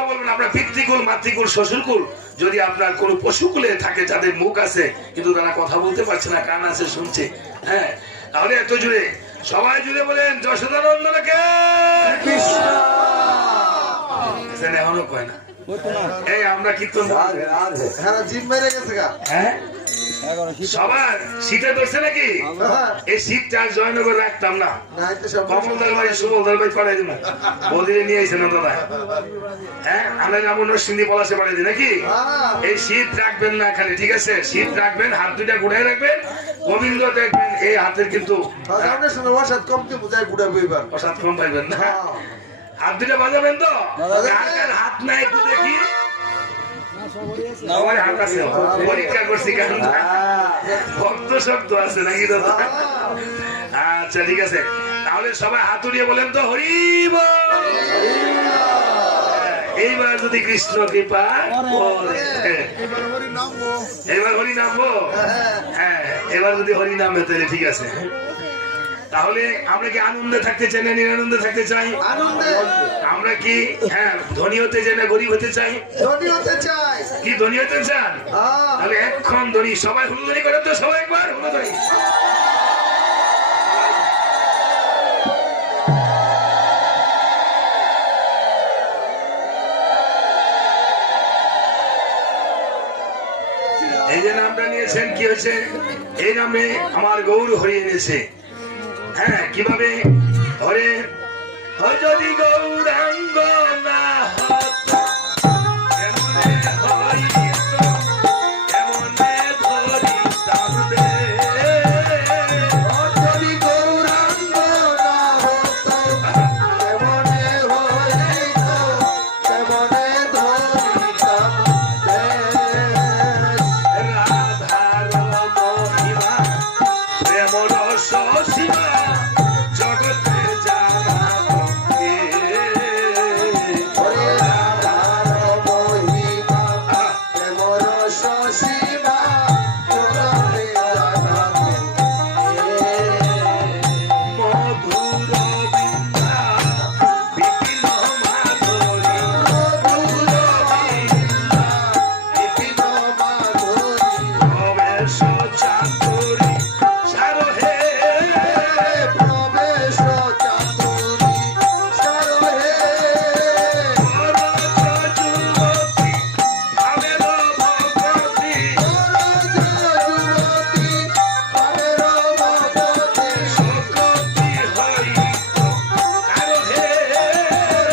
কথা বলবেন। আপনার পিতৃকুল, মাতৃকুল, শ্বশুরকুল, যদি আপনার কোনো পশুকুলে থাকে যাদের মুখ আছে কিন্তু তারা কথা বলতে পারছে না, কান আছে শুনছে, হ্যাঁ, তাহলে এত জুড়ে সবাই জুড়ে বলেন যশোদানন্দনকে কৃষ্ণ। এখনো কয় না। এই আমরা কীর্তন হ্যাঁ সবার শীতে ধরছে নাকি? এই শীতটা জয়নগর রাখতাম না, কমলদার ভাই সুমলদার ভাই পাঠাই দিন, বদিনে নিয়ে আইসেন দাদা। হ্যাঁ আমরা যেমন সিন্ধি পলাশে পাঠাই দিই নাকি? এই শীত রাখবেন না খালি, ঠিক আছে? শীত রাখবেন, হাত দুইটা গুড়াই রাখবেন। গোবিন্দ দেখবেন এই হাতের কিন্তু অসাদ কম পাইবেন না। হাত দুইটা বাজাবেন তো, হাত নাই একটু দেখি। পরীক্ষা করছি কারণ ভক্ত শব্দ আছে নাকি দাদা? আচ্ছা ঠিক আছে, তাহলে সবাই হাত উড়িয়ে বলেন তো হরি বল। এইবার যদি কৃষ্ণ কৃপা এবার হরি নামবো। হ্যাঁ এবার যদি হরি নামবে তাহলে ঠিক আছে। তাহলে আমরা কি আনন্দে থাকতে চাই না নিরানন্দে থাকতে চাই? আমরা কি হ্যাঁ ধনী হতে চাই না গরিব হতে চাই? কি ধনী হতে চান? তাহলে এখন ধনী সবাই হুলুধনি করেন তো, সবাই একবার হুলুধনি। এই যে নামটা নিয়েছেন কি হয়েছে? এই নামে আমার গৌর হরিয়ে নিয়েছে। হ্যাঁ কিভাবে? হরে যদি গৌরাঙ্গ